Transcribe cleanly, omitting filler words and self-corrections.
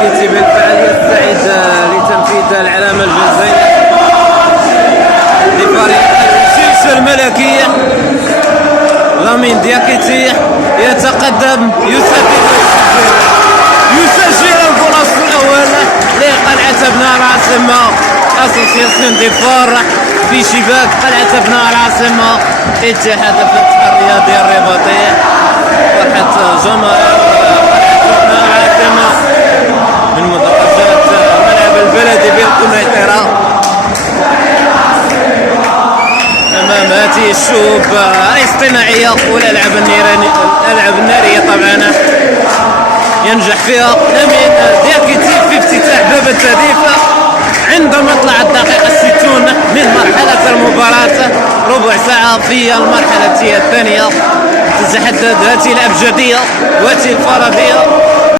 دياكيتي بالفعل يستعد لتنفيذ العلامة الجزائية لفريق الجيش الملكي. لامين دياكيتي يتقدم يسجل الجول الأول لقلعة أبناء العاصمة أسوسياسيون دي فور في شباك قلعة أبناء العاصمة اتحاد الفتح الرياضي الرباطي. فرحة جماهير قلعة أبناء العاصمة من مدرجات الملعب البلدي بالقنيطرة أمام هذه الشوب الاصطناعية والألعاب النارية طبعا ينجح فيها لامين دياكيتي في افتتاح باب التهديف عندما طلع الدقيقة 60 من مرحلة المباراة. ربع ساعة في المرحلة الثانية تتحدد هذه الأبجدية وهذه الفرضية